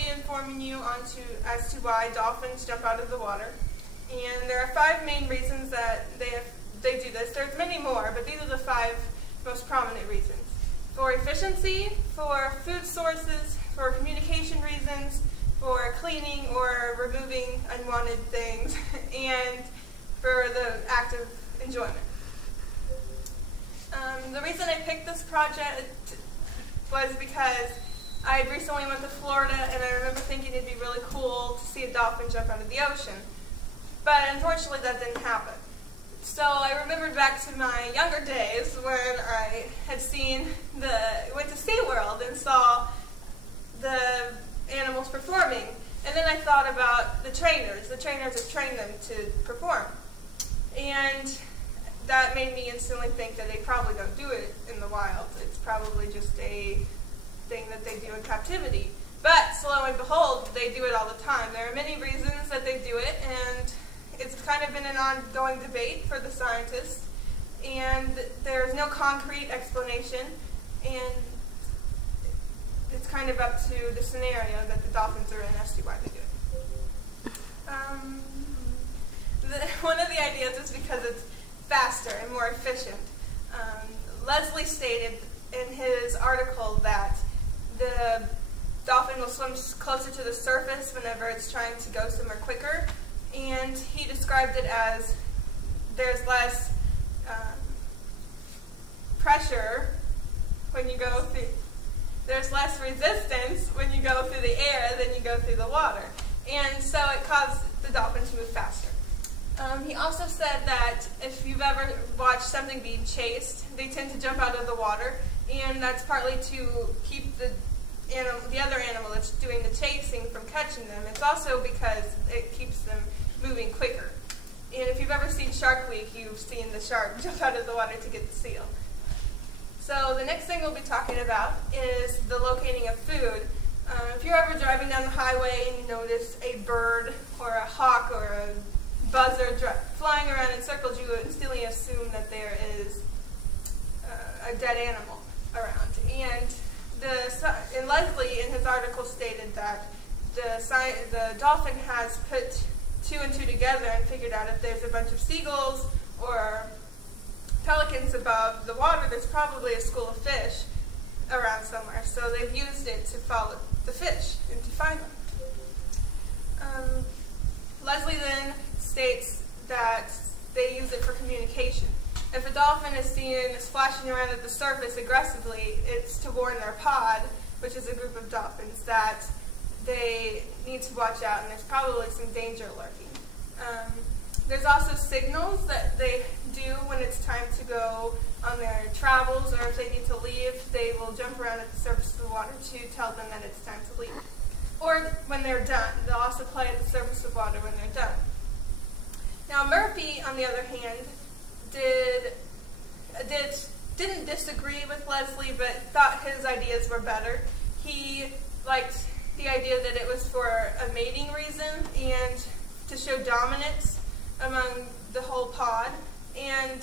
be informing you as to why dolphins jump out of the water. And there are 5 main reasons that they do this. There's many more, but these are the 5 most prominent reasons. For efficiency, for food sources, for communication reasons, for cleaning or removing unwanted things, and for the act of enjoyment. The reason I picked this project was because I had recently went to Florida, and I remember thinking it'd be really cool to see a dolphin jump out of the ocean. But unfortunately that didn't happen. So I remembered back to my younger days when I had went to SeaWorld and saw the animals performing. And then I thought about the trainers that train them to perform. And that made me instantly think that they probably don't do it in the wild. It's probably just a thing that they do in captivity. But, lo and behold, they do it all the time. There are many reasons that they do it, and it's kind of been an ongoing debate for the scientists. And there's no concrete explanation, and it's kind of up to the scenario that the dolphins are in as to why they do it. One of the ideas is because it's faster and more efficient. Leslie stated in his article that the dolphin will swim closer to the surface whenever it's trying to go somewhere quicker, and he described it as there's less pressure when you go through, there's less resistance when you go through the air than you go through the water, and so it caused the dolphin to move faster. He also said that if you've ever watched something being chased, they tend to jump out of the water, and that's partly to keep the other animal that's doing the chasing from catching them. It's also because it keeps them moving quicker. And if you've ever seen Shark Week, you've seen the shark jump out of the water to get the seal. So the next thing we'll be talking about is the locating of food. If you're ever driving down the highway and you notice a bird or a hawk or a buzzard flying around in circles, you would instantly assume that there is a dead animal around. And Leslie, in his article, stated that the dolphin has put 2 and 2 together and figured out if there's a bunch of seagulls or pelicans above the water, there's probably a school of fish around somewhere. So they've used it to follow the fish and to find them. Leslie then states that they use it for communication. If a dolphin is seen splashing around at the surface aggressively, it's to warn their pod, which is a group of dolphins, that they need to watch out and there's probably some danger lurking. There's also signals that they do when it's time to go on their travels, or if they need to leave, they will jump around at the surface of the water to tell them that it's time to leave. Or when they're done. They'll also play at the surface of water when they're done. Now Murphy, on the other hand, didn't disagree with Leslie, but thought his ideas were better. He liked the idea that it was for a mating reason and to show dominance among the whole pod, and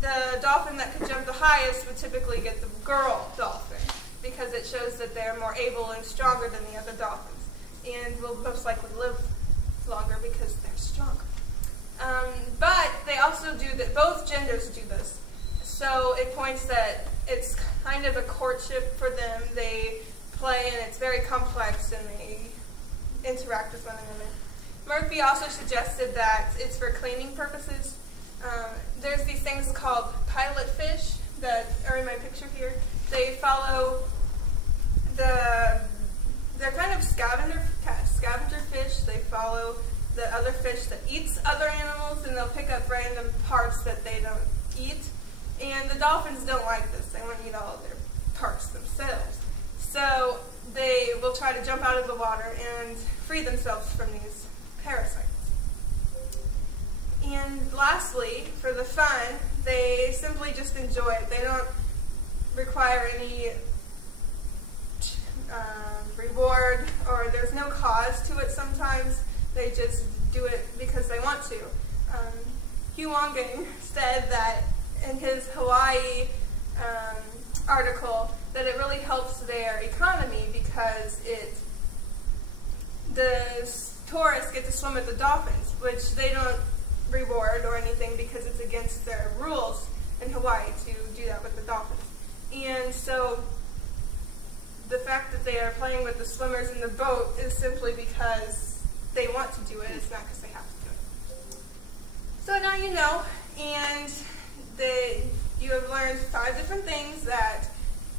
the dolphin that could jump the highest would typically get the girl dolphin because it shows that they're more able and stronger than the other dolphins and will most likely live longer because they're stronger. But they also do that, both genders do this. So it points that it's kind of a courtship for them. They play and it's very complex and they interact with one another. Murphy also suggested that it's for cleaning purposes. There's these things called pilot fish that are in my picture here. They follow they're kind of scavenger fish. They follow the other fish that eats other animals, and they'll pick up random parts that they don't eat. And the dolphins don't like this. They want to eat all of their parts themselves. So they will try to jump out of the water and free themselves from these parasites. And lastly, for the fun, they simply just enjoy it. They don't require any reward, or there's no cause to it sometimes. They just do it because they want to. Hugh Wongan said that in his Hawaii article that it really helps their economy because it the tourists get to swim with the dolphins, which they don't reward or anything because it's against their rules in Hawaii to do that with the dolphins. And so the fact that they are playing with the swimmers in the boat is simply because they want to do it. It's not because they have to do it. So now you know, and you have learned 5 different things that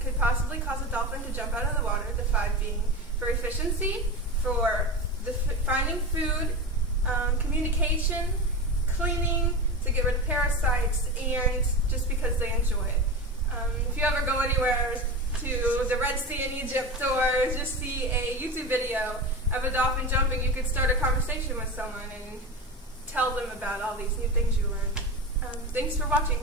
could possibly cause a dolphin to jump out of the water, the 5 being for efficiency, for finding food, communication, cleaning, to get rid of parasites, and just because they enjoy it. If you ever go anywhere to the Red Sea in Egypt or just see a YouTube video of a dolphin jumping, you could start a conversation with someone and tell them about all these new things you learned. Thanks for watching.